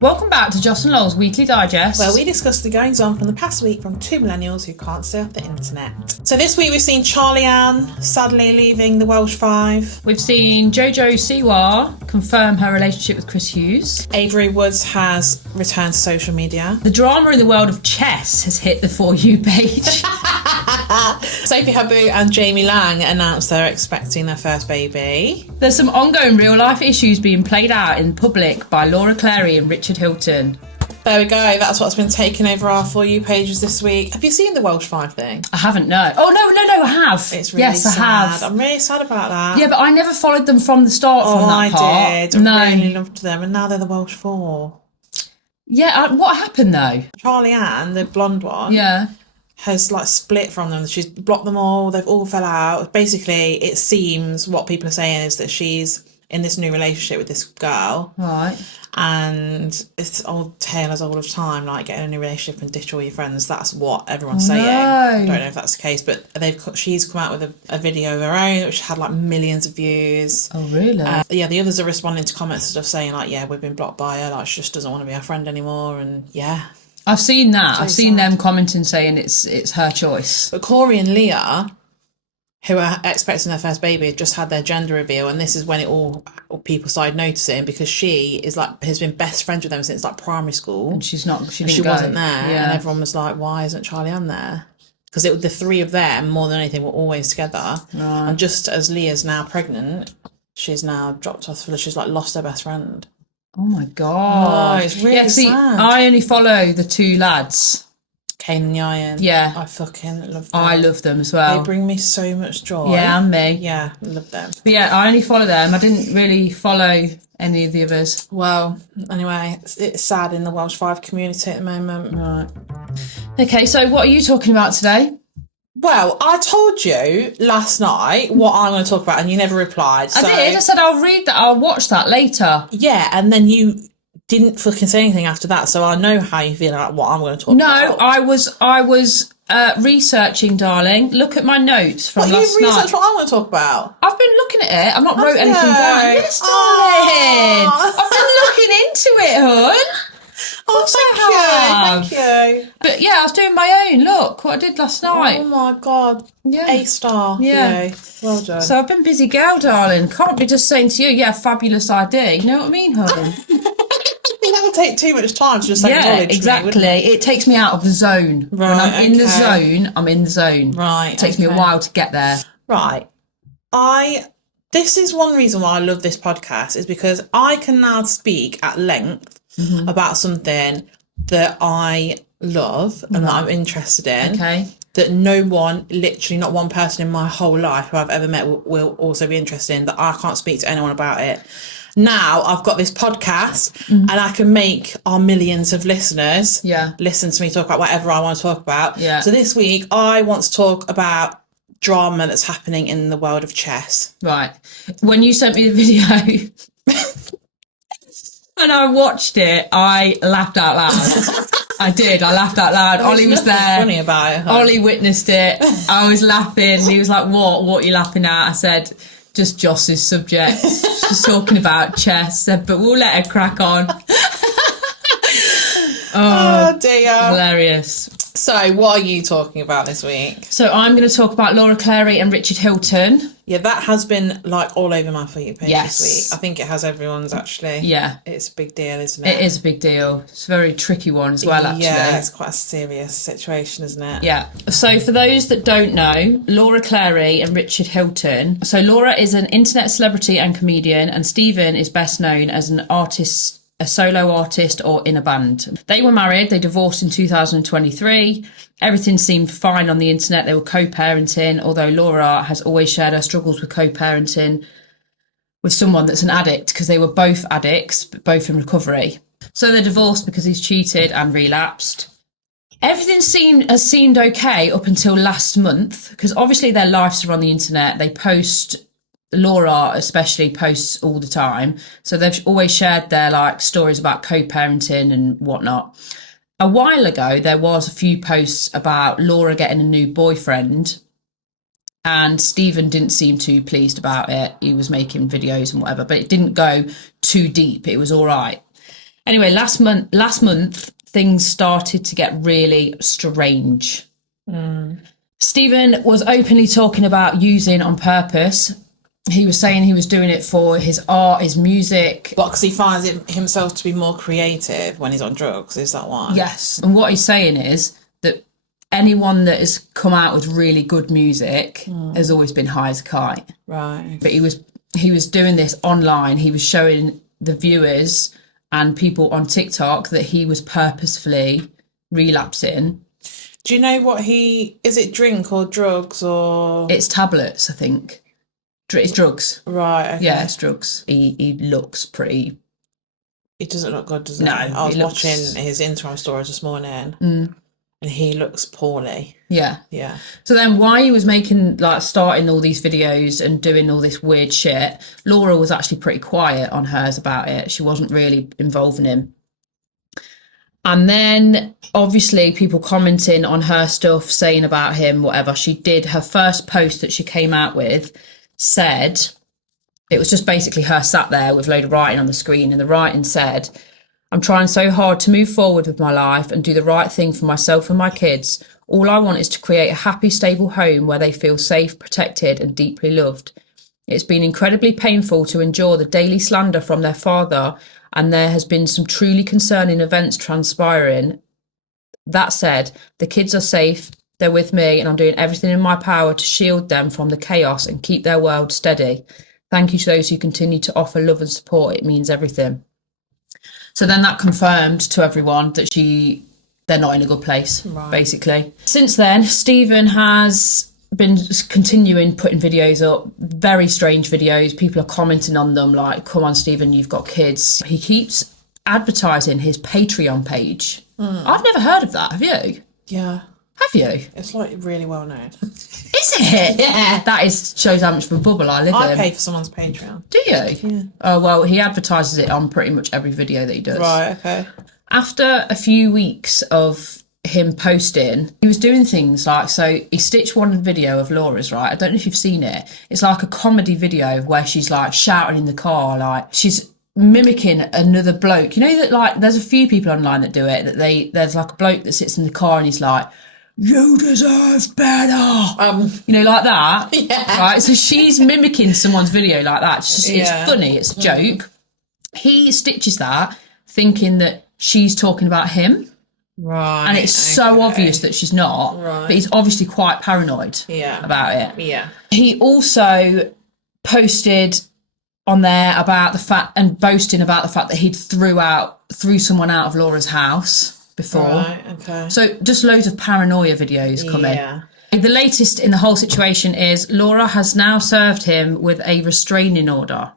Welcome back to Joss and Lowell's Weekly Digest, where we discuss the goings on from the past week from two millennials who can't stay off the internet. So this week we've seen CharlyAnn sadly leaving the Welsh Five. We've seen Jojo Siwa confirm her relationship with Chris Hughes. Avery Woods has returned to social media. The drama in the world of chess has hit the For You page. Sophie Habu and Jamie Lang announced they're expecting their first baby. There's some ongoing real life issues being played out in public by Laura Clary and Richard Hilton. There we go. That's what's been taking over our For You pages this week. Have you seen the Welsh Five thing? I haven't, no. Oh, no, I have. It's really yes, sad. I have. I'm really sad about that. Yeah, but I never followed them from the start from that part. I did. I really loved them. And now they're the Welsh Four. Yeah, what happened though? CharlyAnn, the blonde one. Yeah. Has split from them. She's blocked them all. They've all fell out. Basically, it seems what people are saying is that she's in this new relationship with this girl. Right. And it's old tale as old of time, getting in a new relationship and ditch all your friends. That's what everyone's saying. No. I don't know if that's the case, but she's come out with a video of her own, which had millions of views. Oh, really? The others are responding to comments and stuff saying we've been blocked by her. She just doesn't want to be our friend anymore. And yeah. I've seen that. So I've seen sad. them commenting saying it's her choice. But Corey and Leah, who are expecting their first baby, just had their gender reveal, and this is when all people started noticing, because she is has been best friends with them since primary school. And she wasn't there, and everyone was like, "Why isn't CharlyAnn there?" Because the three of them, more than anything, were always together. Right. And just as Leah's now pregnant, she's now dropped off. She's lost her best friend. Oh my god! Oh, it's really sad. I only follow the two lads, Kane and Ian. Yeah, I fucking love them. I love them as well. They bring me so much joy. Yeah, and me. Yeah, I love them. But yeah, I only follow them. I didn't really follow any of the others. Well, anyway, it's sad in the Welsh Five community at the moment. Right. Okay, so what are you talking about today? Well, I told you last night what I'm going to talk about, and you never replied. I did. I said I'll read that. I'll watch that later. Yeah, and then you didn't fucking say anything after that, so I know how you feel about what I'm going to talk about. No, I was researching, darling. Look at my notes from last night. You researched what I'm going to talk about? I've been looking at it. I've not wrote anything down. Yes, darling. I've been looking into it, hon. Oh, thank you. But yeah, I was doing my own. Look what I did last night. Oh my god. Yeah. A-star. Yeah. Well done. So I've been busy girl, darling. Can't be just saying to you, yeah, fabulous idea. You know what I mean, hon? That would take too much time to just acknowledge exactly. It takes me out of the zone. Right, when I'm in the zone, I'm in the zone. Right. It takes me a while to get there. Right. This is one reason why I love this podcast, is because I can now speak at length about something that I love and that I'm interested in. Okay. That no one, literally not one person in my whole life who I've ever met will also be interested in, that I can't speak to anyone about it. Now I've got this podcast and I can make our millions of listeners listen to me talk about whatever I want to talk about. Yeah. So this week I want to talk about drama that's happening in the world of chess. Right. When you sent me the video and I watched it, I laughed out loud. I did. I laughed out loud. Ollie was there. Funny about it. Huh? Ollie witnessed it. I was laughing. He was like, "What? What are you laughing at?" I said, "Just Joss's subject. She's talking about chess." Said, "But we'll let her crack on." Oh dear. Hilarious. So what are you talking about this week? So I'm going to talk about Laura Clary and Richard Hilton. Yeah, that has been all over my For You page Yes. this week. I think it has everyone's actually. Yeah. It's a big deal, isn't it? It is a big deal. It's a very tricky one as well, actually. Yeah, it's quite a serious situation, isn't it? Yeah. So for those that don't know, Laura Clary and Richard Hilton. So Laura is an internet celebrity and comedian, and Stephen is best known as an artist, a solo artist or in a band. They were married, they divorced in 2023. Everything seemed fine on the internet. They were co-parenting, although Laura has always shared her struggles with co-parenting with someone that's an addict, because they were both addicts, but both in recovery. So they're divorced because he's cheated and relapsed. Everything has seemed okay up until last month, because obviously their lives are on the internet. They post, Laura especially posts all the time. So they've always shared their stories about co-parenting and whatnot. A while ago, there was a few posts about Laura getting a new boyfriend, and Stephen didn't seem too pleased about it. He was making videos and whatever, but it didn't go too deep. It was all right. Anyway, last month, things started to get really strange. Stephen was openly talking about using on purpose. He was saying he was doing it for his art, his music. What, because he finds himself to be more creative when he's on drugs? Is that why? Yes. And what he's saying is that anyone that has come out with really good music has always been high as a kite. Right. But he was doing this online. He was showing the viewers and people on TikTok that he was purposefully relapsing. Do you know what is it drink or drugs or? It's tablets, I think. It's drugs. Right, okay. Yeah, it's drugs. He looks pretty... He doesn't look good, does he? No, I was he looks... watching his Instagram stories this morning and he looks poorly. Yeah. Yeah. So then while he was starting all these videos and doing all this weird shit, Laura was actually pretty quiet on hers about it. She wasn't really involving him. And then obviously people commenting on her stuff, saying about him, whatever. She did her first post that she came out with, said, it was just basically her sat there with a load of writing on the screen, and the writing said, I'm trying so hard to move forward with my life and do the right thing for myself and my kids. All I want is to create a happy, stable home where they feel safe, protected and deeply loved. It's been incredibly painful to endure the daily slander from their father, and there has been some truly concerning events transpiring. That said, the kids are safe, they're with me, and I'm doing everything in my power to shield them from the chaos and keep their world steady. Thank you to those who continue to offer love and support. It means everything. So then that confirmed to everyone that they're not in a good place, basically. Since then, Stephen has been continuing putting videos up, very strange videos. People are commenting on them like, come on, Stephen, you've got kids. He keeps advertising his Patreon page. I've never heard of that. Have you? Yeah. Have you? It's like really well known. Is it? Yeah. That shows how much of a bubble I live in. I pay for someone's Patreon. Do you? Yeah. Oh, well, he advertises it on pretty much every video that he does. Right, okay. After a few weeks of him posting, he was doing things like, so he stitched one video of Laura's, right? I don't know if you've seen it. It's like a comedy video where she's like shouting in the car, like she's mimicking another bloke. You know that like there's a few people online that do it, that there's like a bloke that sits in the car and he's like, you deserve better. You know, like that. Yeah. Right. So she's mimicking someone's video like that. It's funny. It's a joke. He stitches that thinking that she's talking about him. Right. And it's so obvious that she's not. Right. But he's obviously quite paranoid about it. Yeah. He also posted on there about the fact and boasting about the fact that he'd threw someone out of Laura's house before. Right, okay. So just loads of paranoia videos coming. Yeah. The latest in the whole situation is Laura has now served him with a restraining order.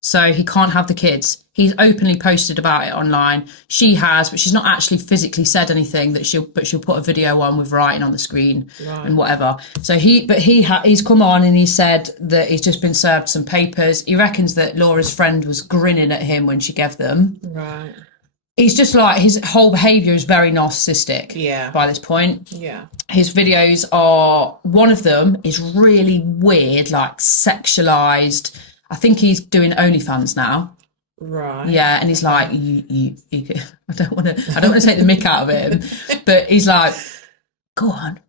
So he can't have the kids. He's openly posted about it online. She has, but she's not actually physically said anything. She'll put a video on with writing on the screen and whatever. So he's come on and he said that he's just been served some papers. He reckons that Laura's friend was grinning at him when she gave them. Right. He's just like, his whole behaviour is very narcissistic by this point. Yeah. His videos are, one of them is really weird, like sexualised. I think he's doing OnlyFans now. Right. Yeah, and he's like, you I don't want to take the mick out of him, but he's like, go on,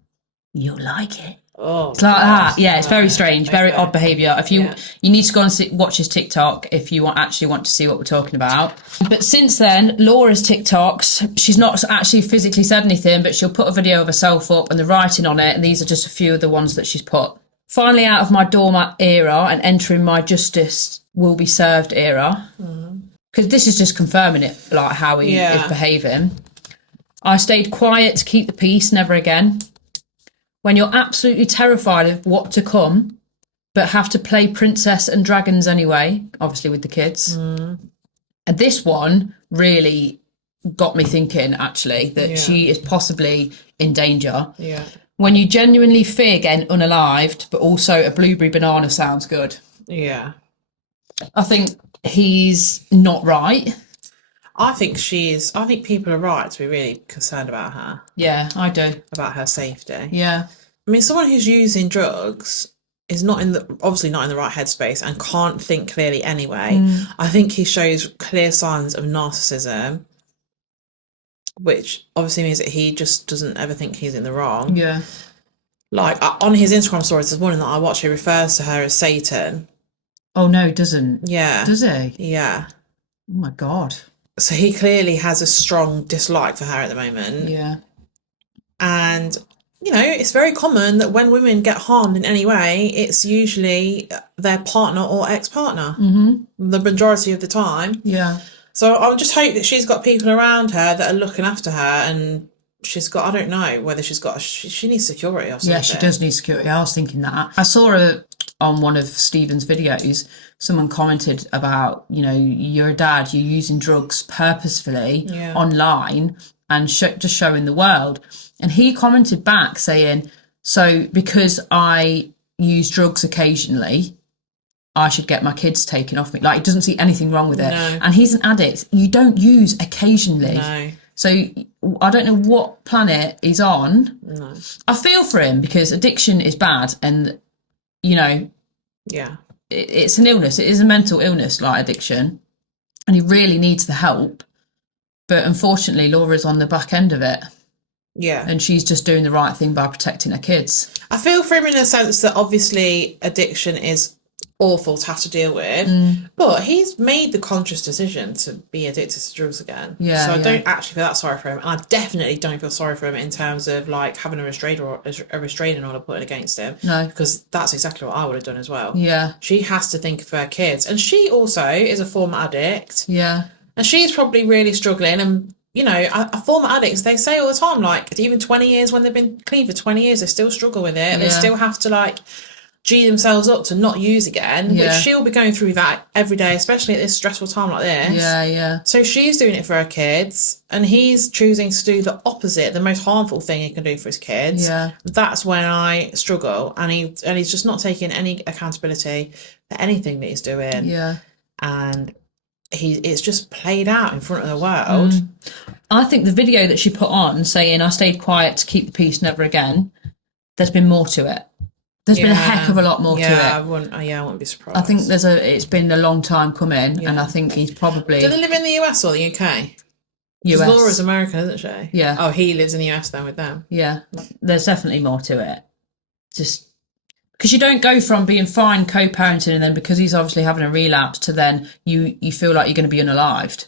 you'll like it. Oh, it's like that. Yeah, it's very strange, very odd behaviour. If you need to go and watch his TikTok if you actually want to see what we're talking about. But since then, Laura's TikToks, she's not actually physically said anything, but she'll put a video of herself up and the writing on it, and these are just a few of the ones that she's put. Finally out of my doormat era and entering my justice will be served era, because this is just confirming it, like how he is behaving. I stayed quiet to keep the peace, never again. When you're absolutely terrified of what to come, but have to play princess and dragons anyway, obviously with the kids. And this one really got me thinking, actually, that she is possibly in danger. Yeah. When you genuinely fear getting unalived, but also a blueberry banana sounds good. Yeah. I think he's not right. I think people are right to be really concerned about her. Yeah, I do. About her safety. Yeah. I mean, someone who's using drugs is obviously not in the right headspace and can't think clearly anyway. I think he shows clear signs of narcissism, which obviously means that he just doesn't ever think he's in the wrong. Yeah. Like on his Instagram stories this morning that I watched, he refers to her as Satan. Oh no, he doesn't. Yeah. Does he? Yeah. Oh my God. So he clearly has a strong dislike for her at the moment. Yeah. And, you know, it's very common that when women get harmed in any way, it's usually their partner or ex-partner. The majority of the time. Yeah. So I just hope that she's got people around her that are looking after her, and she's got, I don't know whether she's got, she needs security or something. Yeah, she does need security. I was thinking that. I saw her on one of Stephen's videos. Someone commented about, you know, you're a dad, you're using drugs purposefully online and just showing the world. And he commented back saying, so because I use drugs occasionally, I should get my kids taken off me. Like, he doesn't see anything wrong with it. No. And he's an addict. You don't use occasionally. No. So I don't know what planet he's on. No. I feel for him because addiction is bad, and, you know, Yeah. it's an illness. It is a mental illness, like addiction, and he really needs the help. But unfortunately, Laura's on the back end of it. Yeah. And she's just doing the right thing by protecting her kids. I feel for him in a sense that obviously addiction is awful to have to deal with, but he's made the conscious decision to be addicted to drugs again. Yeah. So I don't actually feel that sorry for him, and I definitely don't feel sorry for him in terms of like having a restraining order put against him. No. Because that's exactly what I would have done as well. Yeah. She has to think of her kids, and she also is a former addict. Yeah. And she's probably really struggling. And, you know, a former addicts, they say all the time, like, even 20 years when they've been clean for 20 years, they still struggle with it. They still have to, like, G themselves up to not use again, which she'll be going through that every day, especially at this stressful time like this. Yeah, yeah. So she's doing it for her kids, and he's choosing to do the opposite, the most harmful thing he can do for his kids. Yeah. That's when I struggle, and he's just not taking any accountability for anything that he's doing. Yeah. And it's just played out in front of the world. I think the video that she put on saying, I stayed quiet to keep the peace, never again, there's been more to it. There's been a heck of a lot more to it. I wouldn't be surprised. I think it's been a long time coming, and I think he's probably... Do they live in the US or the UK? US. Laura's American, isn't she? Yeah. Oh, he lives in the US then with them. Yeah. There's definitely more to it. Just... Because you don't go from being fine co-parenting and then because he's obviously having a relapse to then you feel like you're going to be unalived.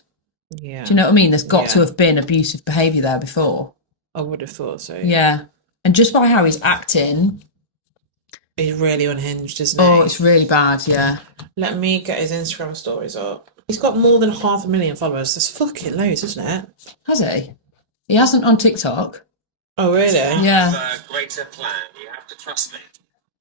Yeah. Do you know what I mean? There's got to have been abusive behaviour there before. I would have thought so. Yeah. And just by how he's acting... He's really unhinged, isn't he? Oh, it's really bad, yeah. Let me get his Instagram stories up. He's got more than 500,000 followers. That's fucking loads, isn't it? Has he? He hasn't on TikTok. Oh, really? Yeah. Greater plan. You have to trust me.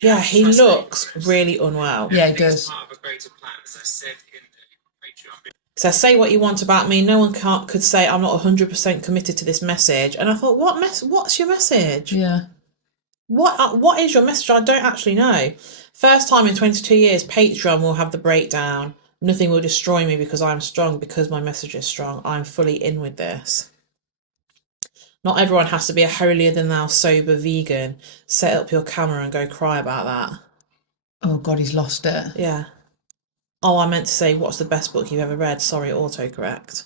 Yeah, he looks really unwell. Yeah, he does. Part of a greater plan, as I said in the Patreon. So say what you want about me. No one could say I'm not 100% committed to this message. And I thought, what's your message? Yeah. What is your message? I don't actually know. First time in 22 years, Patreon will have the breakdown. Nothing will destroy me because I'm strong, because my message is strong. I'm fully in with this. Not everyone has to be a holier-than-thou sober vegan. Set up your camera and go cry about that. Oh, God, he's lost it. Yeah. Oh, I meant to say, what's the best book you've ever read? Sorry, autocorrect.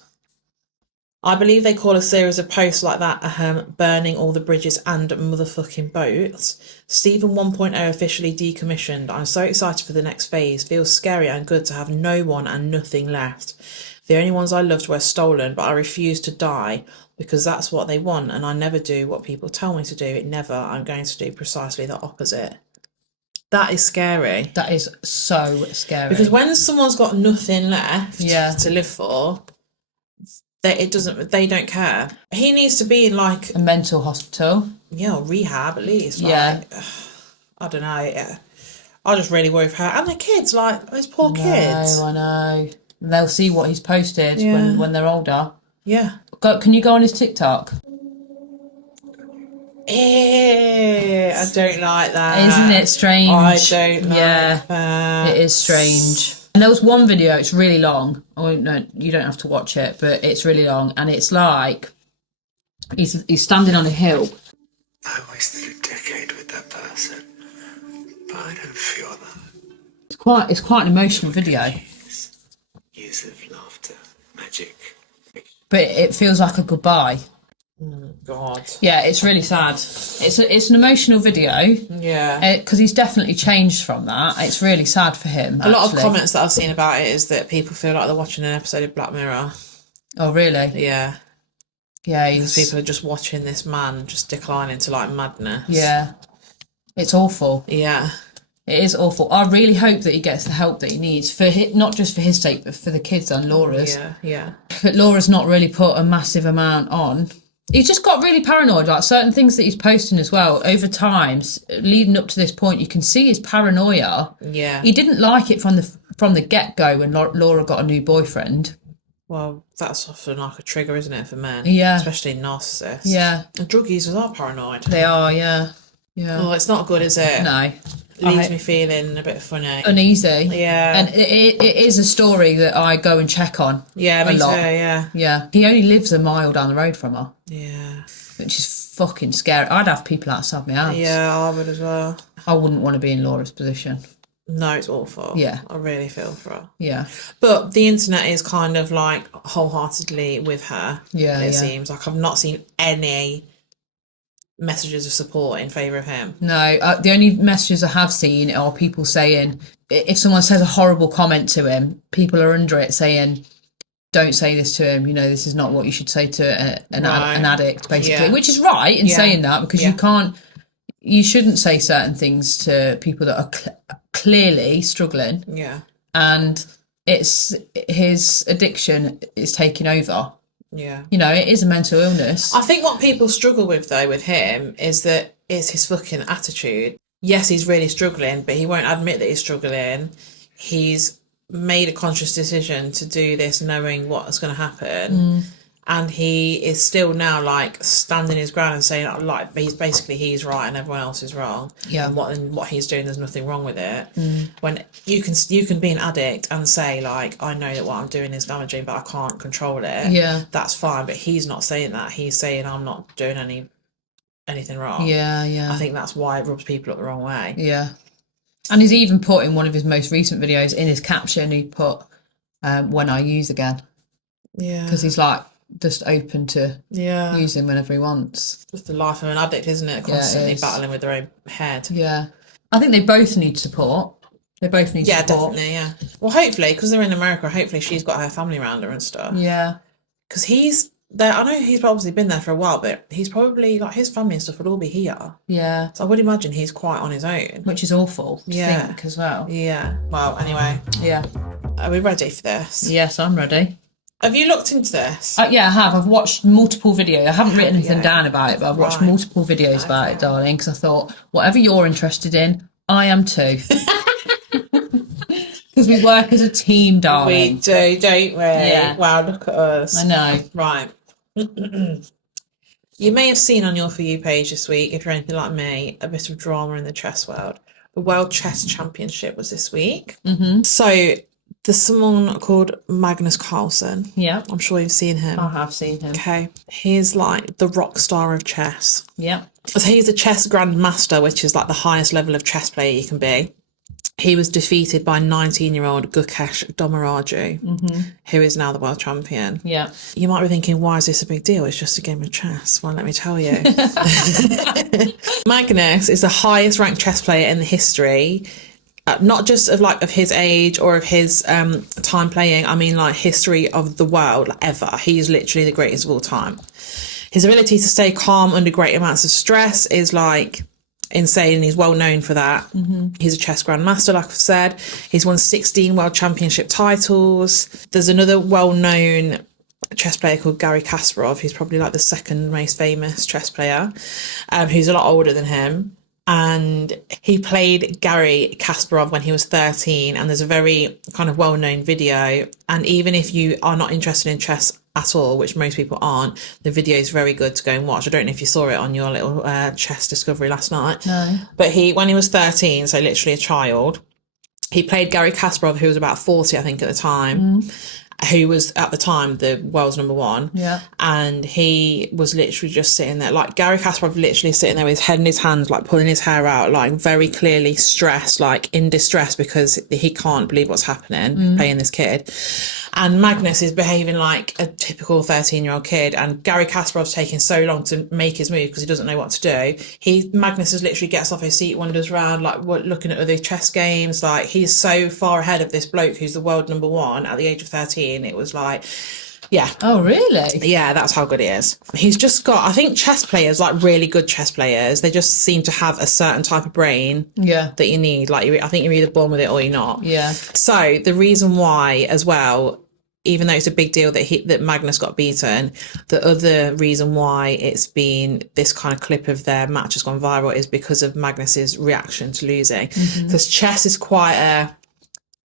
I believe they call a series of posts like that burning all the bridges and motherfucking boats. Stephen 1.0 officially decommissioned. I'm so excited for the next phase. Feels scary and good to have no one and nothing left. The only ones I loved were stolen, but I refuse to die because that's what they want, and I never do what people tell me to do. It never. I'm going to do precisely the opposite. That is scary. That is so scary. Because when someone's got nothing left to live for, they don't care. He needs to be in like a mental hospital. Yeah, or rehab at least. Like, yeah. I don't know. Yeah. I just really worry for her. And the kids, like those poor kids. I know. They'll see what he's posted when they're older. Yeah. Can you go on his TikTok? I don't like that. Isn't it strange? I don't like that. It is strange. And there was one video, it's really long. Oh no, you don't have to watch it, but it's really long. And it's like he's standing on a hill. I wasted a decade with that person. But I don't feel that. It's quite an emotional video, Years of laughter, magic. but it feels like a goodbye. God. Yeah, it's really sad. It's an emotional video. Yeah. Because he's definitely changed from that. It's really sad for him. A lot of actually. comments that I've seen about it is that people feel like they're watching an episode of Black Mirror. Oh, really? Yeah. Yeah, Because people are just watching this man just decline into like madness. Yeah, it's awful. Yeah. It is awful. I really hope that he gets the help that he needs for not just for his sake, but for the kids and Laura's. Yeah, yeah. But Laura's not really put a massive amount on. He's just got really paranoid, like certain things that he's posting as well over times leading up to this point. You can see his paranoia. Yeah. He didn't like it from the get-go when Laura got a new boyfriend. Well, that's often like a trigger, isn't it, for men? Yeah. Especially narcissists. Yeah. And drug users are paranoid. They are, yeah. Yeah. Oh, it's not good, is it? No. Leaves me feeling a bit funny. Uneasy. Yeah. And it is a story that I go and check on. Yeah, me a lot. too, yeah. Yeah. He only lives a mile down the road from her, Yeah. which is fucking scary. I'd have people outside my house. Yeah, I would as well. I wouldn't want to be in Laura's position. No, it's awful. Yeah. I really feel for her. Yeah. But the internet is kind of like wholeheartedly with her. Yeah, It yeah. seems like I've not seen any messages of support in favour of him. No, the only messages I have seen are people saying, if someone says a horrible comment to him, people are under it saying, don't say this to him, this is not what you should say to an addict, basically. Yeah. Which is right in Yeah. saying that, because you shouldn't say certain things to people that are clearly struggling, Yeah. and it's his addiction is taking over. Yeah. It is a mental illness. I think what people struggle with, though, with him is that it's his fucking attitude. Yes, he's really struggling, but he won't admit that he's struggling. He's made a conscious decision to do this knowing what's going to happen. And he is still now, like, standing his ground and saying, like, he's right and everyone else is wrong. Yeah. And what he's doing, there's nothing wrong with it. When you can be an addict and say, like, I know that what I'm doing is damaging, but I can't control it. Yeah. That's fine. But he's not saying that. He's saying, I'm not doing anything wrong. Yeah, yeah. I think that's why it rubs people up the wrong way. Yeah. And he's even put in one of his most recent videos, in his caption, he put, when I use again. Yeah. Because he's like, just open to Yeah. using whenever he wants. Just the life of an addict, isn't it? Constantly is. battling with their own head. Yeah. I think they both need support. They both need Yeah, support. definitely, yeah. Well, hopefully, because they're in America, hopefully she's got her family around her and stuff. Yeah. Because he's there. I know he's obviously been there for a while, but he's probably, like, his family and stuff would all be here. Yeah. So I would imagine he's quite on his own. Which is awful to Yeah. think as well. Yeah. Well, anyway, Yeah. are we ready for this? Yes, I'm ready. Have you looked into this? Yeah, I have. I've watched multiple videos. I haven't written anything Yeah. down about it, but I've watched Right. multiple videos about it, darling, because I thought, whatever you're interested in, I am too. Because we work as a team, We darling. do, don't we? Yeah. Wow, look at us. I know. Right. You may have seen on your For You page this week, if you're anything like me, a bit of drama in the chess world. The World Chess Championship was this week. Mm-hmm. So there's someone called Magnus Carlsen. Yeah, I'm sure you've seen him. I have seen him. Okay. He's like the rock star of chess. Yeah. So he's a chess grandmaster, which is like the highest level of chess player you can be. He was defeated by 19-year-old Gukesh Domoraju, who is now the world champion. Yeah. You might be thinking, why is this a big deal? It's just a game of chess. Well, let me tell you. Magnus is the highest ranked chess player in the history, not just of his age or of his time playing. I mean, like, history of the world, like, ever. He is literally the greatest of all time. His ability to stay calm under great amounts of stress is like insane, and he's well known for that. He's a chess grandmaster, like I've said. He's won 16 world championship titles. There's another well-known chess player called Garry Kasparov, who's probably like the second most famous chess player, who's a lot older than him. And he played Garry Kasparov when he was 13, and there's a very kind of well-known video. And even if you are not interested in chess at all, which most people aren't, the video is very good to go and watch. I don't know if you saw it on your little chess discovery last night. No. But when he was 13, so literally a child, he played Garry Kasparov, who was about 40, I think, at the time. who was at the time the world's number one. Yeah. And he was literally just sitting there, like Gary Kasparov, literally sitting there with his head in his hands, like pulling his hair out, like very clearly stressed, like in distress because he can't believe what's happening, playing this kid. And Magnus is behaving like a typical 13-year-old kid, and Gary Kasparov's taking so long to make his move because he doesn't know what to do. Magnus is literally gets off his seat, wanders around, like looking at other chess games. Like, he's so far ahead of this bloke who's the world number one at the age of 13. It was like, yeah. Oh, really? Yeah, that's how good he is. He's just got, I think chess players, like really good chess players, they just seem to have a certain type of brain that you need. Like, I think you're either born with it or you're not. Yeah. So the reason why as well, even though it's a big deal that Magnus got beaten, the other reason why it's been this kind of clip of their match has gone viral is because of Magnus's reaction to losing. Because chess is quite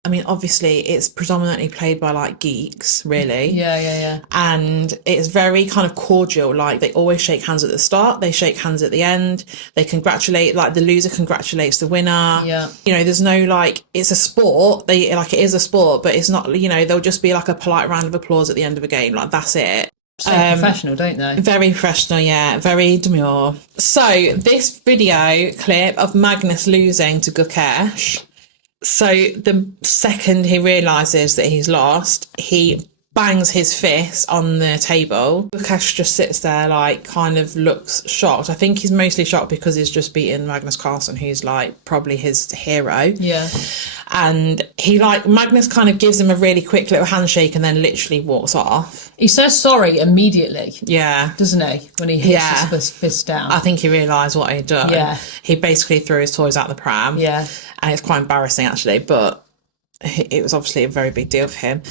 I mean, obviously it's predominantly played by like geeks, really. Yeah. And it's very kind of cordial. Like, they always shake hands at the start, they shake hands at the end, they congratulate, like the loser congratulates the winner. Yeah. You know, there's no like, it's a sport. It is a sport, but it's not, you know, there'll just be like a polite round of applause at the end of a game. Like, that's it. So professional, don't they? Very professional, yeah. Very demure. So this video clip of Magnus losing to Gukesh. So the second he realises that he's lost, he bangs his fist on the table. Gukesh just sits there, like, kind of looks shocked. I think he's mostly shocked because he's just beaten Magnus Carlsen, who's like probably his hero. Yeah. And Magnus kind of gives him a really quick little handshake and then literally walks off. He says sorry immediately. Yeah. Doesn't he? When he hits his fist down. I think he realised what he'd done. Yeah. He basically threw his toys out the pram. Yeah. And it's quite embarrassing, actually, but it was obviously a very big deal for him.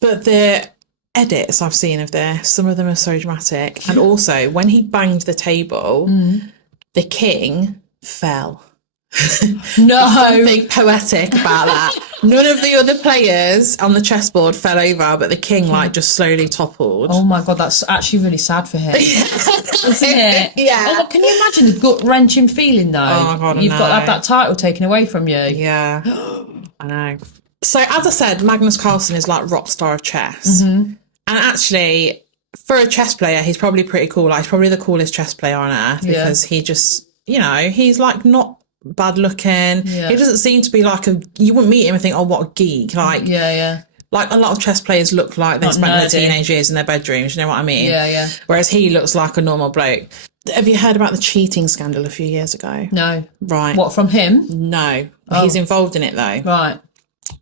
But the edits I've seen of this, some of them are so dramatic. And also, when he banged the table, the king fell. No. Something poetic about that. None of the other players on the chessboard fell over, but the king, like, just slowly toppled. Oh my God, that's actually really sad for him. Isn't it? Yeah. Oh, can you imagine the gut-wrenching feeling, though? Oh my God, I You've got to know. have that title taken away from you. Yeah. I know. So, as I said, Magnus Carlsen is like rock star of chess. And actually, for a chess player, he's probably pretty cool. Like, he's probably the coolest chess player on earth because he just, you know, he's like not bad looking. Yeah. He doesn't seem to be like you wouldn't meet him and think, oh, what a geek. Like, like a lot of chess players look like they spent their teenage years in their bedrooms, you know what I mean? Yeah. Whereas he looks like a normal bloke. Have you heard about the cheating scandal a few years ago? No. Right. What, from him? No. He's involved in it though. Right.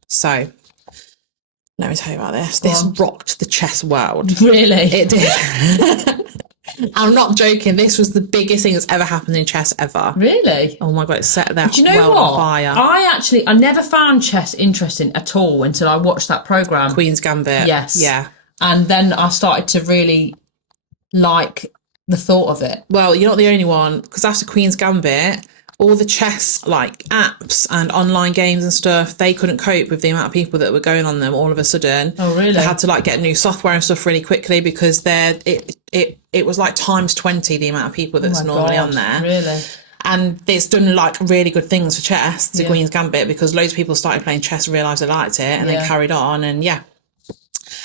So, let me tell you about this. This rocked the chess world. Really? It did. I'm not joking. This was the biggest thing that's ever happened in chess ever. Really? Oh my God, it set their Do you know world what? on fire. I never found chess interesting at all until I watched that programme. Queen's Gambit. Yes. Yeah. And then I started to really like the thought of it. Well, you're not the only one, because after Queen's Gambit, all the chess like apps and online games and stuff, they couldn't cope with the amount of people that were going on them all of a sudden. Oh, really? They had to like get new software and stuff really quickly because it was like times 20 the amount of people that's normally on there. Really? And it's done like really good things for chess, the Queen's Gambit, because loads of people started playing chess and realised they liked it and then carried on. And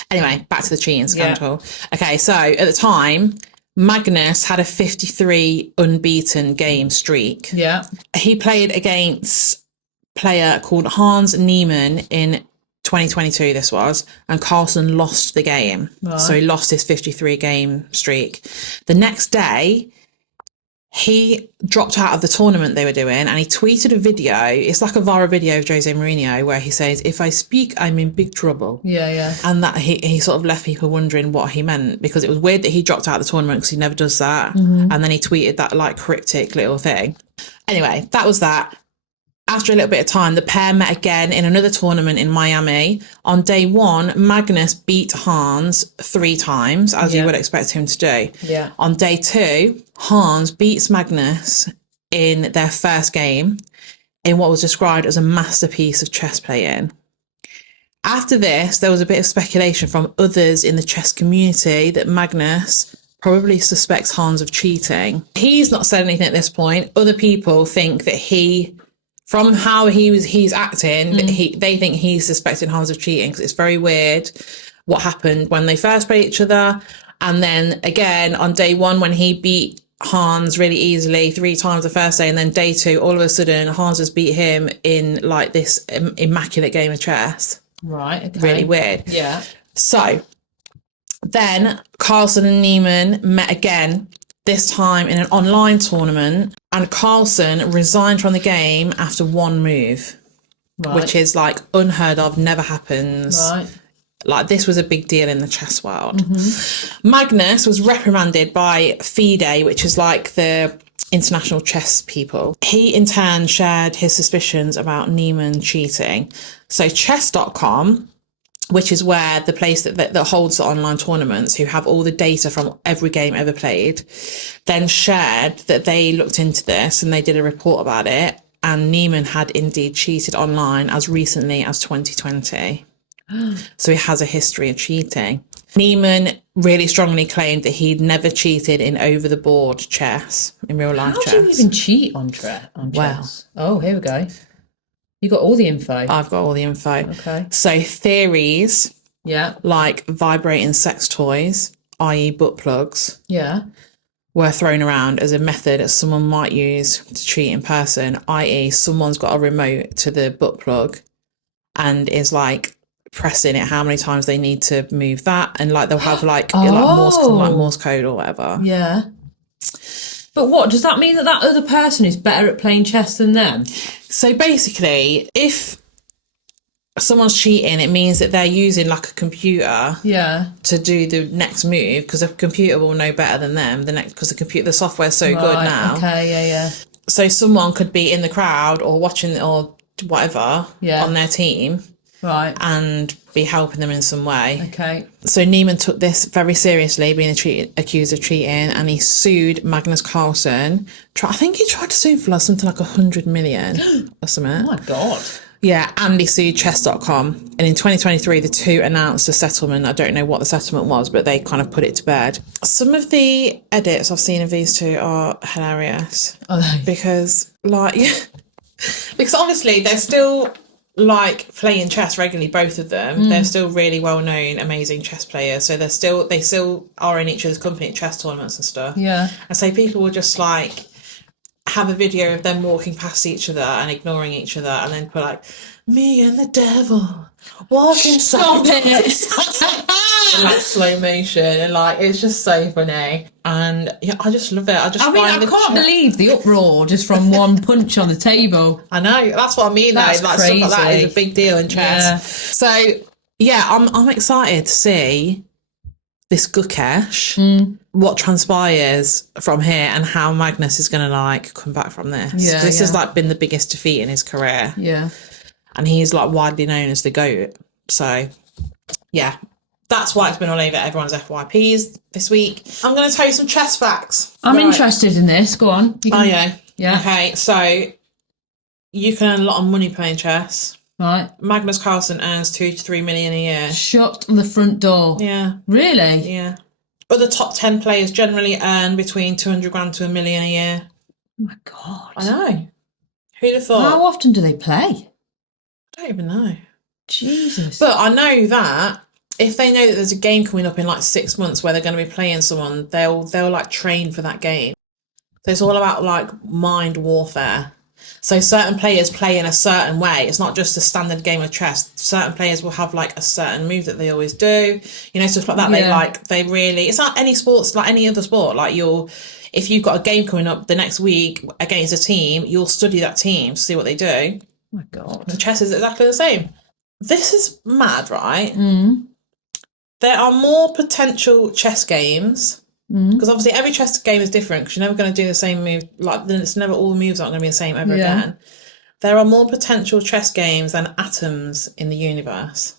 anyway, back to the cheating scandal. Okay, so at the time, Magnus had a 53 unbeaten game streak. Yeah. He played against a player called Hans Niemann in 2022, this was, and Carlsen lost the game. Right. So he lost his 53 game streak. The next day, he dropped out of the tournament they were doing and he tweeted a video. It's like a viral video of Jose Mourinho where he says, "If I speak, I'm in big trouble." Yeah. And that he sort of left people wondering what he meant, because it was weird that he dropped out of the tournament because he never does that. And then he tweeted that like cryptic little thing. Anyway, that was that. After a little bit of time, the pair met again in another tournament in Miami. On day one, Magnus beat Hans 3 times, as you would expect him to do. Yeah. On day 2, Hans beats Magnus in their first game in what was described as a masterpiece of chess playing. After this, there was a bit of speculation from others in the chess community that Magnus probably suspects Hans of cheating. He's not said anything at this point. Other people think that from how he's acting, they think he's suspecting Hans of cheating, because it's very weird what happened when they first played each other. And then again on day one, when he beat Hans really easily 3 times the first day, and then day 2, all of a sudden Hans has beat him in like this immaculate game of chess. Right. Okay. Really weird. Yeah. So then Carlsen and Neiman met again, this time in an online tournament, and Carlsen resigned from the game after 1 move, which is like unheard of, never happens. Right. Like, this was a big deal in the chess world. Magnus was reprimanded by FIDE, which is like the international chess people. He in turn shared his suspicions about Neiman cheating. So chess.com, which is where the place that holds the online tournaments, who have all the data from every game ever played, then shared that they looked into this and they did a report about it. And Neiman had indeed cheated online as recently as 2020. So he has a history of cheating. Neiman really strongly claimed that he'd never cheated in over-the-board chess, in real life chess. How do you even cheat on chess? Oh, here we go. You got all the info. I've got all the info. Okay. So theories, Yeah. like vibrating sex toys, i.e. butt plugs, Yeah. were thrown around as a method that someone might use to cheat in person, i.e. someone's got a remote to the butt plug and is like pressing it how many times they need to move that, and like they'll have like Morse code or whatever. Yeah. But what does that mean, that other person is better at playing chess than them? So basically, if someone's cheating, it means that they're using like a computer to do the next move, because a computer will know better than them because the software's so good now. Okay, yeah. So someone could be in the crowd or watching or whatever on their team. Right. And be helping them in some way. Okay. So Neiman took this very seriously, being accused of cheating, and he sued Magnus Carlsen. I think he tried to sue for something like 100 million or something. Oh my God. Yeah, and he sued chess.com. And in 2023, the two announced a settlement. I don't know what the settlement was, but they kind of put it to bed. Some of the edits I've seen of these two are hilarious. Are they? Because obviously they're still like playing chess regularly, both of them. They're still really well known, amazing chess players. So they still are in each other's company at chess tournaments and stuff. Yeah. And so people will just like have a video of them walking past each other and ignoring each other, and then put like, me and the devil walking Stop side by it. side. In like slow motion, and like it's just so funny. And yeah, I just love it. I can't believe the uproar just from one punch on the table. I know, that's what I mean. That's like crazy. stuff like that is a big deal in chess. Yeah. So yeah, I'm excited to see this Gukesh, what transpires from here, and how Magnus is going to like come back from this. Yeah, This has like been the biggest defeat in his career. Yeah. And he's like widely known as the GOAT. So yeah, that's why it's been all over everyone's FYPs this week. I'm going to tell you some chess facts. I'm interested in this. Go on. Oh yeah. Yeah. Okay, so you can earn a lot of money playing chess. Right. Magnus Carlsen earns 2 to 3 million a year. Shut the front door. Yeah. Really? Yeah. Other top 10 players generally earn between 200 grand to $1 million a year. Oh my God. I know. Who'd have thought? How often do they play? I don't even know. Jesus. But I know that if they know that there's a game coming up in like 6 months where they're going to be playing someone, they'll like train for that game. So it's all about like mind warfare. So certain players play in a certain way. It's not just a standard game of chess. Certain players will have like a certain move that they always do. You know, stuff like that. Yeah. It's not any sports, like any other sport. Like if you've got a game coming up the next week against a team, you'll study that team to see what they do. Oh my God. The chess is exactly the same. This is mad, right? There are more potential chess games, because obviously every chess game is different, because you're never going to do the same move. Like, it's never, all the moves aren't going to be the same ever again. There are more potential chess games than atoms in the universe.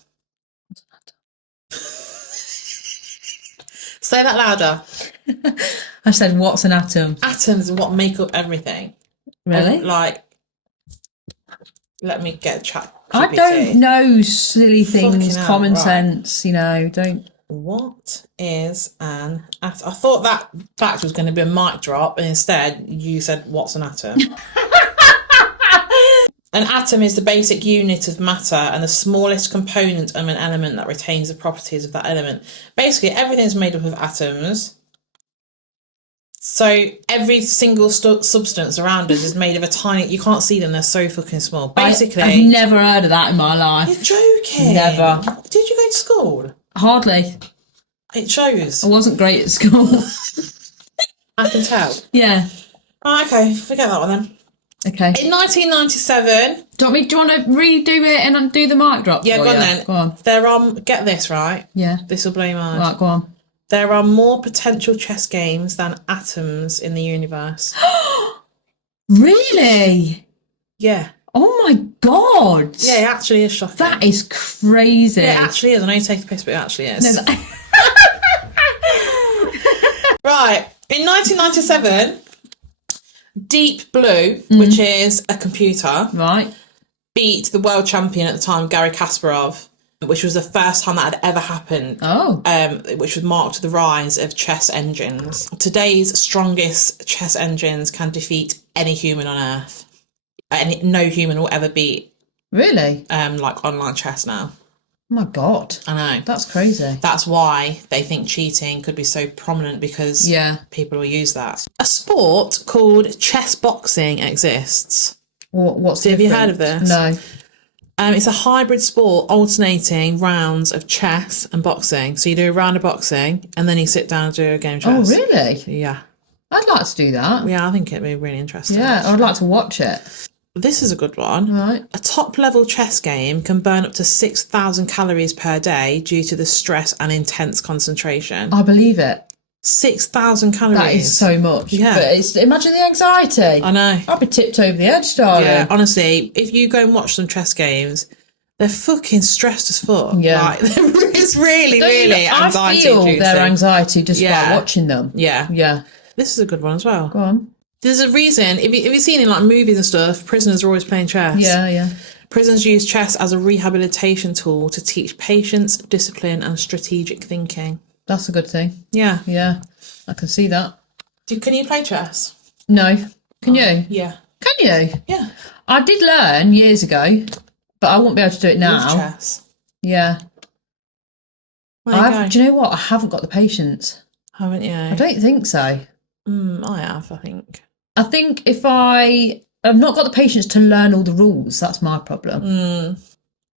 Say that louder. I said, what's an atom? Atoms are what make up everything. Really? Like, let me get chat. I don't know silly things, Fucking hell, common right. sense, don't. What is an atom? I thought that fact was going to be a mic drop, and instead you said, what's an atom? An atom is the basic unit of matter and the smallest component of an element that retains the properties of that element. Basically, everything's made up of atoms. So every single substance around us is made of a tiny... You can't see them, they're so fucking small. Basically... I've never heard of that in my life. You're joking. Never. Did you go to school? Hardly. It shows. I wasn't great at school. I can tell. Yeah. Oh, okay, forget that one then. Okay. In 1997... Do you want to redo it and do the mic drop? Yeah, go on then. Go on. There are... Get this, right? Yeah. This will blow your mind. Right, go on. There are more potential chess games than atoms in the universe. Really? Yeah. Oh my God. Yeah, it actually is shocking. That is crazy. Yeah, it actually is. I know you take the piss, but it actually is. No, Right. In 1997, Deep Blue, which is a computer, right. beat the world champion at the time, Garry Kasparov, which was the first time that had ever happened. Oh. Which would mark the rise of chess engines. Today's strongest chess engines can defeat any human on Earth. No human will ever beat Really? like online chess now. Oh my God. I know. That's crazy. That's why they think cheating could be so prominent, because people will use that. A sport called chess boxing exists. What's Have you heard of this? No. It's a hybrid sport alternating rounds of chess and boxing. So you do a round of boxing and then you sit down and do a game of Oh, chess. really? Yeah. I'd like to do that. Yeah, I think it'd be really interesting. Yeah, I'd like to watch it. This is a good one. Right. A top-level chess game can burn up to 6,000 calories per day due to the stress and intense concentration. I believe it. 6,000 calories. That is so much. Yeah. But imagine the anxiety. I know. I'd be tipped over the edge, darling. Yeah, honestly, if you go and watch some chess games, they're fucking stressed as fuck. Yeah. Like, it's really, really I feel anxiety-inducing. their anxiety just by watching them. Yeah. Yeah. This is a good one as well. Go on. There's a reason, if you've seen in like movies and stuff, prisoners are always playing chess. Yeah, yeah. Prisoners use chess as a rehabilitation tool to teach patience, discipline and strategic thinking. That's a good thing. Yeah. Yeah. I can see that. Can you play chess? No. Can you? Yeah. Can you? Yeah. I did learn years ago, but I won't be able to do it now. With chess. Yeah. There you go. Do you know what? I haven't got the patience. Haven't you? I don't think so. I have, I think. I think if I've not got the patience to learn all the rules, that's my problem.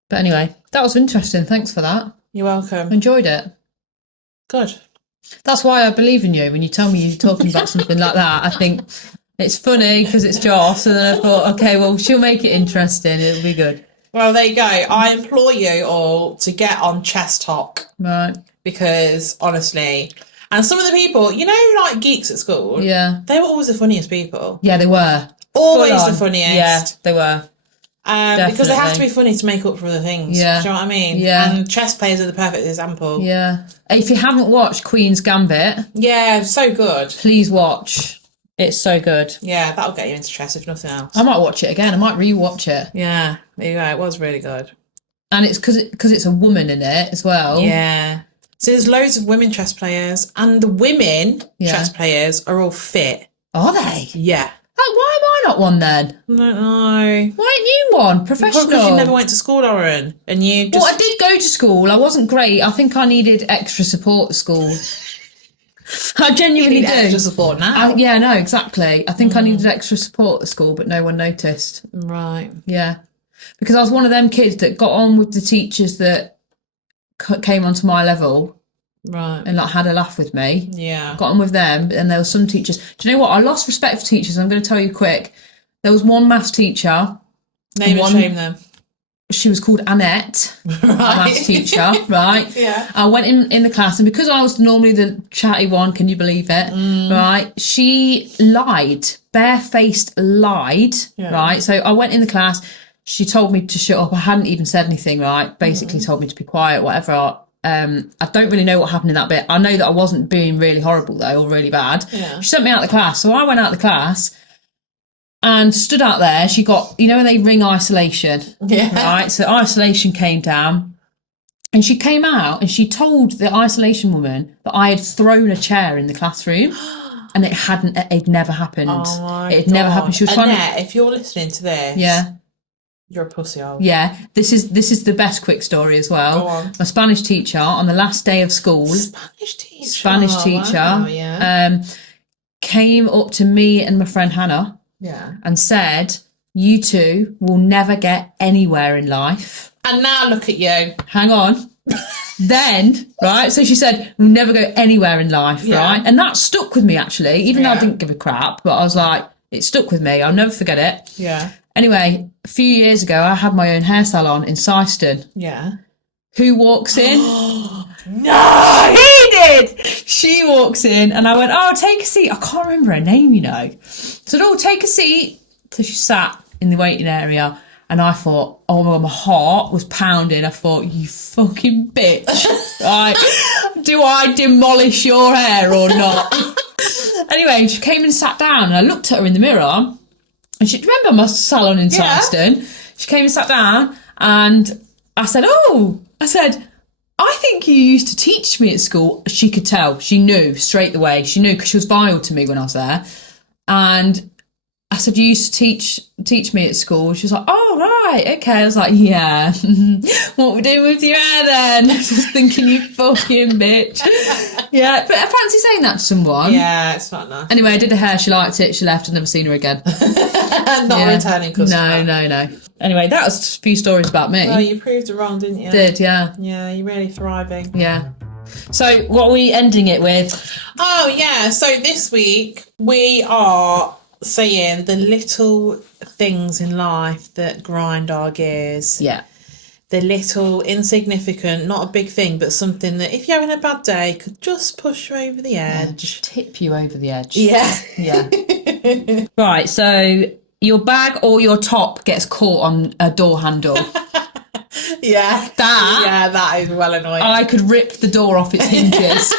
But anyway, that was interesting. Thanks for that. You're welcome. Enjoyed it. Good. That's why I believe in you. When you tell me you're talking about something like that, I think it's funny because it's Joss. And then I thought, okay, well, she'll make it interesting. It'll be good. Well, there you go. I implore you all to get on Chess Talk. Right. Because, honestly... And some of the people, you know, like geeks at school, they were always the funniest people. Yeah, they were. Always the funniest. Yeah, they were. Because they have to be funny to make up for other things. Yeah. Do you know what I mean? Yeah. And chess players are the perfect example. Yeah. If you haven't watched Queen's Gambit, yeah, so good. Please watch. It's so good. Yeah, that'll get you into chess if nothing else. I might watch it again. I might rewatch it. Yeah, there you go. It was really good. And it's because it's a woman in it as well. Yeah. So there's loads of women chess players, and the women chess players are all fit. Are they? Yeah. Why am I not one then? I don't know. Why ain't you one? Professional. Because you never went to school, Lauren, and you just... Well, I did go to school. I wasn't great. I think I needed extra support at school. I genuinely do. Extra support now. Yeah, no, exactly. I think I needed extra support at school, but no one noticed. Right. Yeah. Because I was one of them kids that got on with the teachers that came onto my level, right, and like had a laugh with me. Yeah, got on with them, and there were some teachers. Do you know what? I lost respect for teachers. I'm going to tell you quick. There was one maths teacher. Name and shame them. She was called Annette, maths teacher. Right. Yeah. I went in the class, and because I was normally the chatty one, can you believe it? Right. She lied, barefaced lied. Yeah. Right. So I went in the class. She told me to shut up. I hadn't even said anything, right? Basically told me to be quiet, whatever. I don't really know what happened in that bit. I know that I wasn't being really horrible, though, or really bad. Yeah. She sent me out of the class. So I went out of the class and stood out there. She got, you know when they ring isolation? Yeah. Right? So isolation came down. And she came out and she told the isolation woman that I had thrown a chair in the classroom. And it'd never happened. Oh my It had never happened. She was Annette, if you're listening to this... Yeah. You're a pussy hole. Yeah, this is the best quick story as well. Go on. My Spanish teacher on the last day of school. Spanish teacher. Wow, yeah. Came up to me and my friend Hannah. Yeah. And said, "You two will never get anywhere in life." And now look at you. Hang on. Then, right, so she said, "We'll never go anywhere in life," right? And that stuck with me, actually, even though I didn't give a crap, but I was like, it stuck with me. I'll never forget it. Yeah. Anyway, a few years ago, I had my own hair salon in Syston. Yeah. Who walks in? No! He did! She walks in and I went, "Oh, take a seat." I can't remember her name, you know. So, "Oh, take a seat." So she sat in the waiting area and I thought, oh my God, my heart was pounding. I thought, you fucking bitch. Right? Do I demolish your hair or not? Anyway, she came and sat down and I looked at her in the mirror and she, remember my salon in Syston? She came and sat down and I said, "I think you used to teach me at school." She could tell. She knew straight away. She knew because she was vile to me when I was there. And I said, "You used to teach me at school." She was like, "Oh, right, okay." I was like, "Yeah." "What we doing with your hair then?" I was just thinking, you fucking bitch. Yeah, but I fancy saying that to someone. Yeah, it's not nice. Anyway, I did her hair. She liked it. She left. I've never seen her again. Not a returning customer. No. Anyway, that was a few stories about me. Well, you proved it wrong, didn't you? Did, yeah. Yeah, you're really thriving. Yeah. So, what are we ending it with? Oh, yeah. So this week we are saying the little things in life that grind our gears. Yeah. The little insignificant, not a big thing, but something that if you're having a bad day could just push you over the edge. Just tip you over the edge. Yeah. Yeah. Right, so your bag or your top gets caught on a door handle. Yeah. That is well annoying. I could rip the door off its hinges.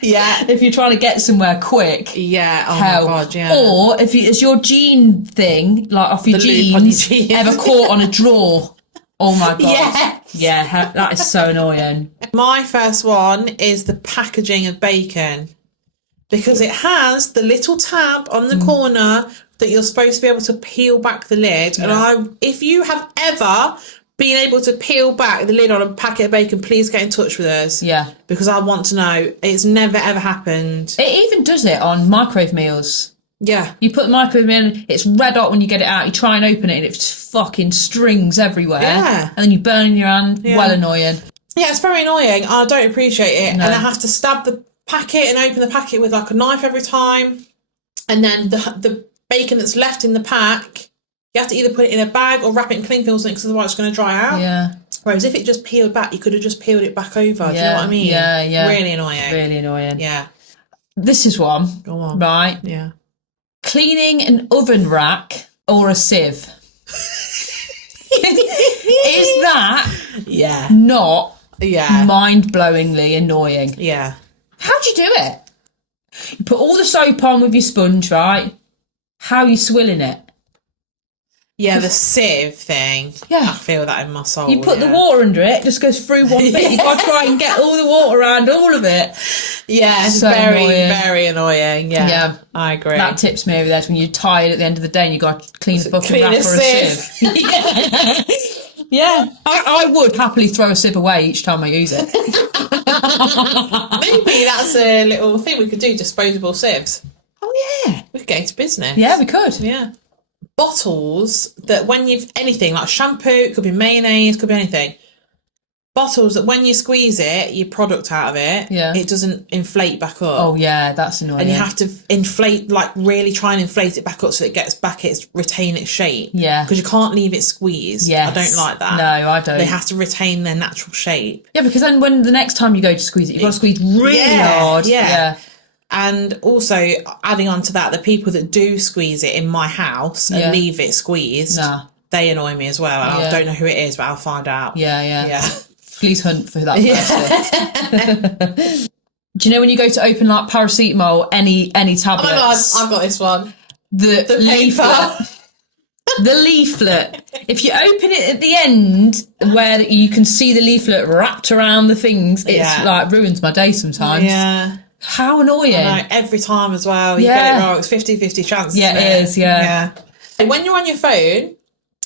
Yeah. If you're trying to get somewhere quick. Yeah. Oh Hell. my God, yeah. Or if it's your jean thing, like off your The loop on your jeans, jeans. ever caught on a drawer. Oh my God. Yes. Yeah, that is so annoying. My first one is the packaging of bacon because it has the little tab on the corner that you're supposed to be able to peel back the lid. Yeah. And if you have ever been able to peel back the lid on a packet of bacon, please get in touch with us. Yeah. Because I want to know. It's never ever happened. It even does it on microwave meals. Yeah. You put the microwave in, it's red hot when you get it out, you try and open it and it just fucking strings everywhere. Yeah. And then you burn in your hand. Yeah. Well annoying. Yeah, it's very annoying. I don't appreciate it. No. And I have to stab the packet and open the packet with like a knife every time. And then the bacon that's left in the pack, you have to either put it in a bag or wrap it in cling film or something because otherwise it's going to dry out. Yeah. Whereas if it just peeled back, you could have just peeled it back over. Do you know what I mean? Yeah. Really annoying. Really annoying. Yeah. This is one. Go on. Right. Yeah. Cleaning an oven rack or a sieve. Is that Yeah. not Yeah. mind-blowingly annoying? Yeah. How'd you do it? You put all the soap on with your sponge, right? How are you swilling it? Yeah, the sieve thing. Yeah. I feel that in my soul. You put the water under it, just goes through one bit. You've got to try and get all the water around all of it. Yeah, it's So very, annoying. very annoying. Yeah. Yeah. I agree. That tips me over there when you're tired at the end of the day and you've got to clean the fucking Clean wrap a or a sieve. sieve. Yeah. I would happily throw a sieve away each time I use it. Maybe that's a little thing we could do, disposable sieves. Oh, yeah. We could get into business. Yeah, we could. Yeah. Bottles that when you've anything like shampoo, it could be mayonnaise, could be anything. Bottles that when you squeeze it, your product out of it, it doesn't inflate back up. Oh, yeah, that's annoying. And you have to inflate, like really try and inflate it back up so it gets back, retain its shape. Yeah. Because you can't leave it squeezed. Yes. I don't like that. No, I don't. They have to retain their natural shape. Yeah, because then when the next time you go to squeeze it, you've got to squeeze really hard. Yeah. And also, adding on to that, the people that do squeeze it in my house and leave it squeezed, they annoy me as well. And I don't know who it is, but I'll find out. Yeah. Please hunt for that person. Do you know when you go to open like paracetamol, any tablets? Oh my God, I've got this one. The leaflet. The leaflet. If you open it at the end where you can see the leaflet wrapped around the things, it's like ruins my day sometimes. Yeah. How annoying. I know, every time as well. You get it wrong. It's 50-50 chance. Yeah, it is, yeah. And when you're on your phone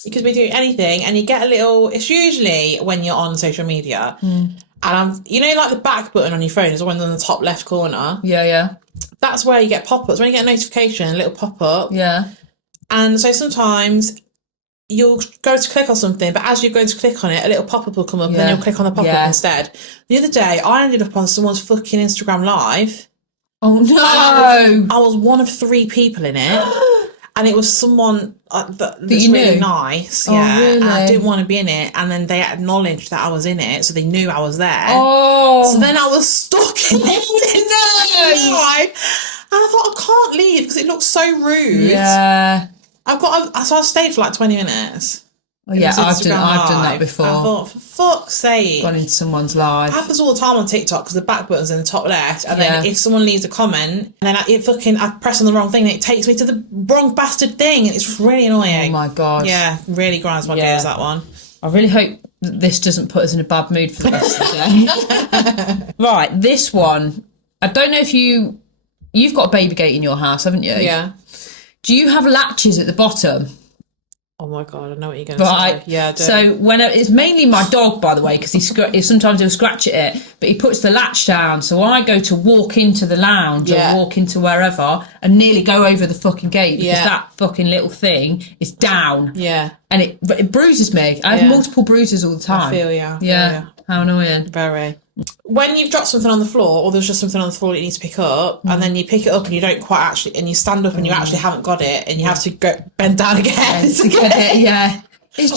You could be doing anything, and you get a little. It's usually when you're on social media, and like the back button on your phone is the one on the top left corner. Yeah. That's where you get pop-ups. When you get a notification, a little pop-up. Yeah. And so sometimes you'll go to click on something, but as you're going to click on it, a little pop-up will come up, and then you'll click on the pop-up instead. The other day, I ended up on someone's fucking Instagram live. Oh no! I was one of 3 people in it. And it was someone that's really nice, Really? And I didn't want to be in it. And then they acknowledged that I was in it, so they knew I was there. Oh, so then I was stuck in it. And I thought, I can't leave because it looks so rude. Yeah. So I stayed for like 20 minutes. Oh, yeah, I've done that before. I thought, for fuck's sake. Gone into someone's live. It happens all the time on TikTok because the back button's in the top left, and then if someone leaves a comment, and then I press on the wrong thing, and it takes me to the wrong bastard thing, and it's really annoying. Oh my god. Yeah, really grinds my gears, that one. I really hope that this doesn't put us in a bad mood for the rest of the day. Right, this one. I don't know if you've got a baby gate in your house, haven't you? Yeah. Do you have latches at the bottom? Oh my god, I know what you're going to say. Yeah, I do. So it's mainly my dog, by the way, because sometimes he'll scratch at it, but he puts the latch down. So I go to walk into the lounge or walk into wherever and nearly go over the fucking gate because that fucking little thing is down. Yeah. And it bruises me. I have multiple bruises all the time. I feel you. Yeah. How annoying. Very. When you've dropped something on the floor, or there's just something on the floor that you need to pick up, and then you pick it up and you don't quite actually, and you stand up and you actually haven't got it, and you have to go bend down again to get it, yeah.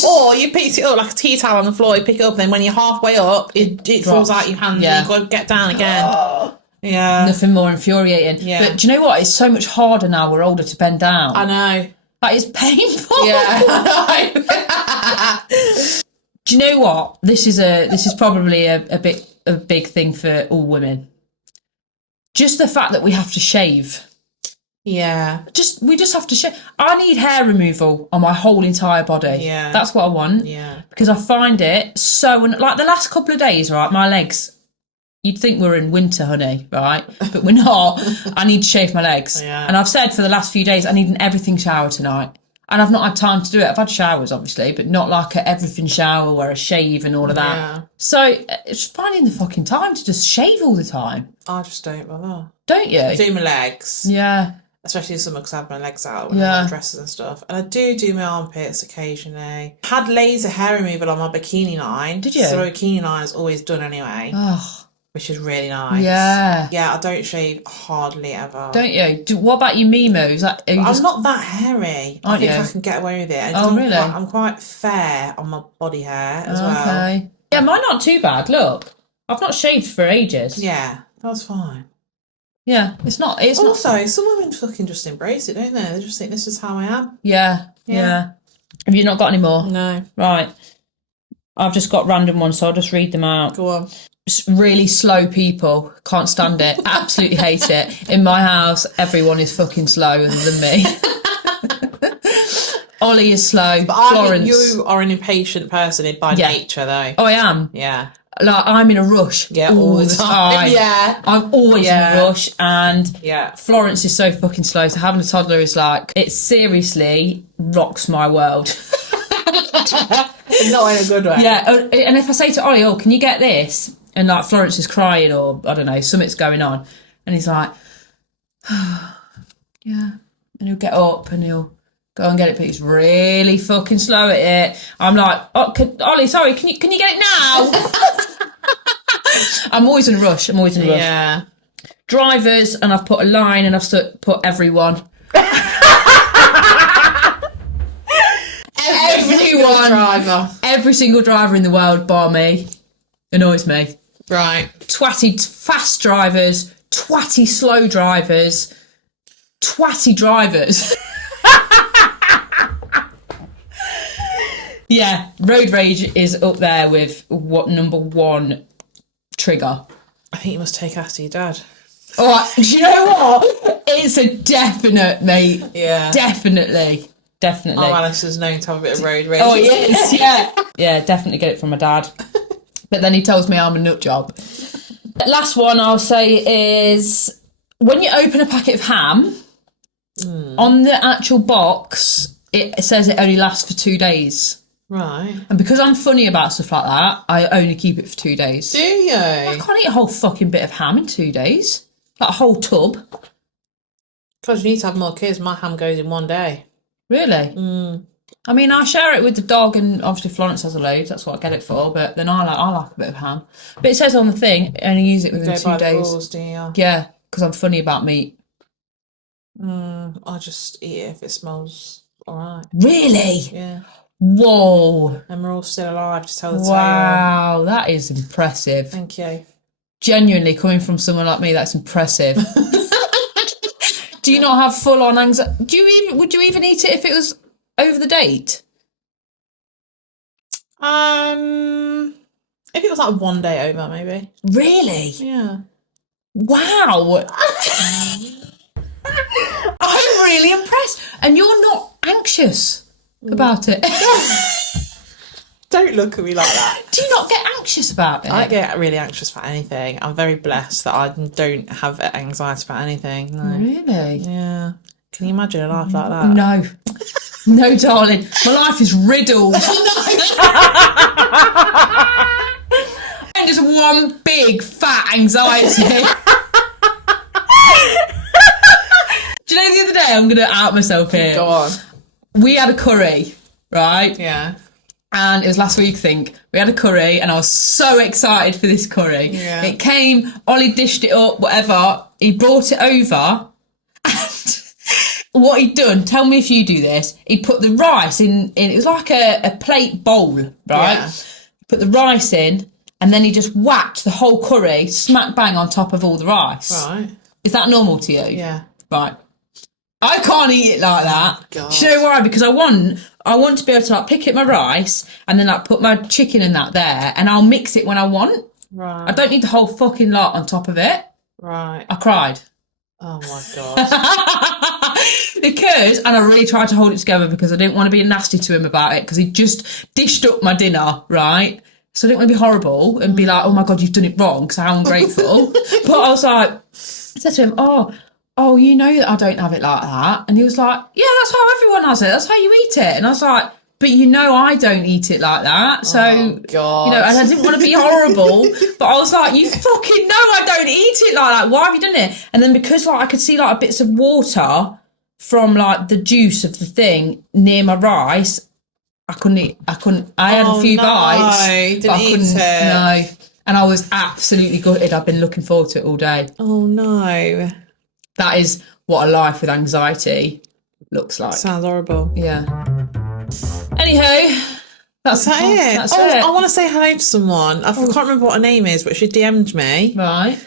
Or you picked it up like a tea towel on the floor, you pick it up, then when you're halfway up, it falls out your hand, and you've got to get down again. Yeah. Nothing more infuriating. Yeah. But do you know what? It's so much harder now we're older to bend down. I know. That is painful. Yeah, I know. Do you know what? This is probably a big thing for all women. Just the fact that we have to shave. Yeah. We just have to shave. I need hair removal on my whole entire body. Yeah. That's what I want. Yeah. Because I find it so, like the last couple of days, right, my legs, you'd think we're in winter, honey, right? But we're not. I need to shave my legs. Yeah. And I've said for the last few days, I need an everything shower tonight. And I've not had time to do it. I've had showers, obviously, but not like an everything shower where I shave and all of that. Yeah. So it's finding the fucking time to just shave all the time. I just don't bother. Don't you? I do my legs. Yeah. Especially in summer because I have my legs out when I'm in dresses and stuff. And I do my armpits occasionally. I had laser hair removal on my bikini line. Did you? So my bikini line is always done anyway. Oh. Which is really nice. Yeah. Yeah, I don't shave hardly ever. Don't you? What about your Mimos? I'm not that hairy. I think I can get away with it. And really? I'm quite fair on my body hair as well. Okay. Yeah, mine aren't too bad. Look, I've not shaved for ages. Yeah, that's fine. Yeah, it's not. Also, some women fucking just embrace it, don't they? They just think this is how I am. Yeah. Have you not got any more? No. Right. I've just got random ones, so I'll just read them out. Go on. Really slow people. Can't stand it. Absolutely hate it. In my house, everyone is fucking slower than me. Ollie is slow. But Florence. you are an impatient person by nature, though. Oh, I am. Yeah. Like, I'm in a rush. Yeah, all the time. Yeah. I'm always in a rush. And yeah. Florence is so fucking slow. So having a toddler is like, it seriously rocks my world. Not in a good way. Yeah. And if I say to Ollie, can you get this? And like Florence is crying or I don't know, something's going on. And he's like, yeah. And he'll get up and he'll go and get it, but he's really fucking slow at it. I'm like, Ollie, sorry, can you get it now? I'm always in a rush. Yeah. Drivers, and I've put a line and I've put everyone. Every single driver in the world bar me. Annoys me. Right. Twatty fast drivers, twatty slow drivers, twatty drivers. Yeah, road rage is up there with what number one trigger. I think you must take after your dad. Oh, do you know what? It's a definite, mate. Yeah. Definitely. Oh, Alice is known to have a bit of road rage. Oh, yes, yeah. Yeah, definitely get it from my dad. But then he tells me I'm a nut job. Last one I'll say is when you open a packet of ham, on the actual box, it says it only lasts for 2 days. Right. And because I'm funny about stuff like that, I only keep it for 2 days. Do you? I can't eat a whole fucking bit of ham in 2 days. Like a whole tub. Because you need to have more kids. My ham goes in 1 day. Really? I mean, I share it with the dog, and obviously Florence has a load. That's what I get it for. But then I like a bit of ham. But it says on the thing, only use it within 2 days. Rules, do you? Yeah, because I'm funny about meat. I just eat it if it smells alright. Really? Yeah. Whoa. And we're all still alive to tell the tale. Wow, that is impressive. Thank you. Genuinely, coming from someone like me, that's impressive. Do you not have full on anxiety? Would you even eat it if it was over the date? If it was like 1 day over, maybe. Really? Yeah. Wow. I'm really impressed. And you're not anxious about it. Don't look at me like that. Do you not get anxious about it? I get really anxious for anything. I'm very blessed that I don't have anxiety about anything. No. Really? Yeah. Can you imagine a life like that? No. No, darling. My life is riddled. And just one big fat anxiety. Do you know the other day, I'm going to out myself here. Go on. We had a curry, right? Yeah. And it was last week, I think. We had a curry and I was so excited for this curry. Yeah. It came, Ollie dished it up, whatever. He brought it over and what he'd done, tell me if you do this, he'd put the rice in it was like a plate bowl, right? Yeah. Put the rice in and then he just whacked the whole curry smack bang on top of all the rice. Right. Is that normal to you? Yeah. Right. I can't eat it like that. God. Do you know why? Because I want to be able to like pick up my rice and then like put my chicken and that there and I'll mix it when I want. Right. I don't need the whole fucking lot on top of it. Right. I cried. Oh my God. And I really tried to hold it together because I didn't want to be nasty to him about it because he just dished up my dinner, right? So I didn't want to be horrible and be like, oh my God, you've done it wrong because how ungrateful. But I was like, I said to him, oh, you know that I don't have it like that. And he was like, yeah, that's how everyone has it. That's how you eat it. And I was like, but you know I don't eat it like that. So, God. you know, and I didn't want to be horrible, but I was like, you fucking know I don't eat it like that. Why have you done it? And then because like I could see like bits of water from like the juice of the thing near my rice, I had a few bites. Didn't but I eat couldn't, it. No. And I was absolutely gutted. I've been looking forward to it all day. Oh no. That is what a life with anxiety looks like. Sounds horrible. Yeah. Anywho, that's Is that it? That's oh, it. I want to say hello to someone. I can't remember what her name is, but she DM'd me. Right.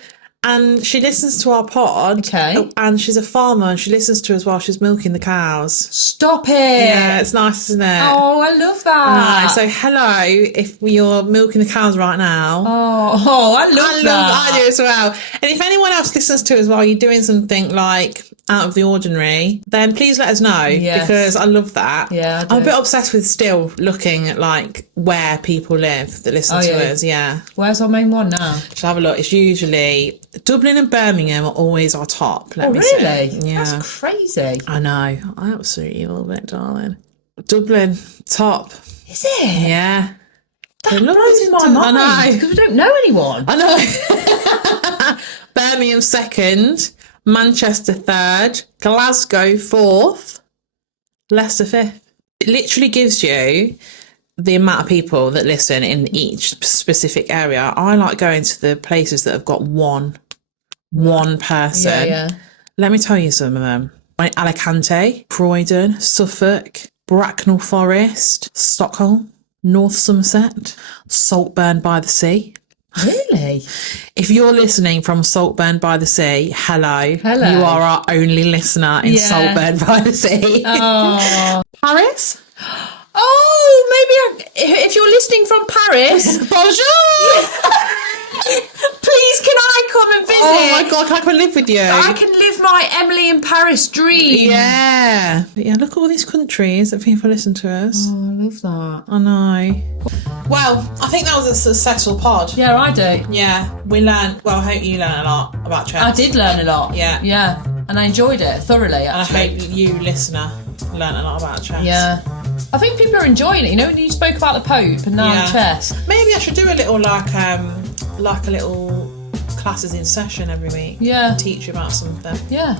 And she listens to our pod. Okay. And she's a farmer and she listens to us while she's milking the cows. Stop it. Yeah, it's nice, isn't it? Oh, I love that. Nice. So hello, if you're milking the cows right now. Oh, I love that. I do as well. And if anyone else listens to us while you're doing something like out of the ordinary, then please let us know. Yes. Because I love that. Yeah, I do. I'm a bit obsessed with still looking at like where people live that listen to us. Yeah. Where's our main one now? Shall I have a look? It's usually Dublin and Birmingham are always our top. Let me really? see. Yeah. That's crazy. I know. I absolutely love it, darling. Dublin, top. Is it? Yeah. That blows my mind. I know. Because we don't know anyone. I know. Birmingham second, Manchester third, Glasgow fourth, Leicester fifth. It literally gives you the amount of people that listen in each specific area. I like going to the places that have got one person. Yeah. Let me tell you some of them. Alicante, Croydon, Suffolk, Bracknell Forest, Stockholm, North Somerset, Saltburn by the Sea. Really? If you're listening from Saltburn by the Sea, hello. Hello. You are our only listener in Yeah. Saltburn by the Sea. Oh. Paris? Oh, maybe if you're listening from Paris, Bonjour! please can I come and visit? Oh my God, can I come and live with you? I can live my Emily in Paris dream. Yeah. But yeah, look at all these countries that people listen to us. Oh, I love that. I know. Well, I think that was a successful pod. Yeah, I do. Yeah, we learned, well, I hope you learned a lot about chess. I did learn a lot. Yeah. Yeah. And I enjoyed it thoroughly, And I actually. hope you, listener, learned a lot about chess. Yeah. I think people are enjoying it. You know, when you spoke about the Pope and now the chess. Maybe I should do a little like a little classes in session every week. Yeah. And teach you about something. Yeah.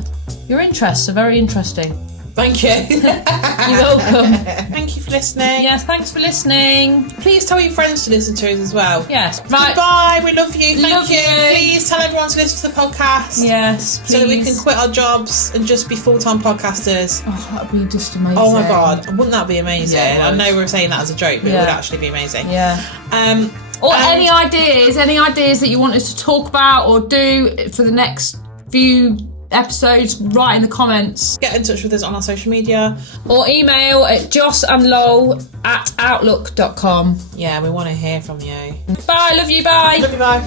Your interests are very interesting. Thank you. You're welcome. Thank you for listening. Yes, thanks for listening. Please tell your friends to listen to us as well. Yes. Right. Goodbye. We love you. Thank Love you. you. Please tell everyone to listen to the podcast. Yes, please. So that we can quit our jobs and just be full-time podcasters. Oh, that would be just amazing. Oh my God. Wouldn't that be amazing? Yeah, it I would. know we're saying that as a joke, but it would actually be amazing. Yeah. Or any ideas that you want us to talk about or do for the next few episodes, write in the comments. Get in touch with us on our social media. Or email at jossandlol@outlook.com. Yeah, we want to hear from you. Bye, love you, bye. Love you, bye.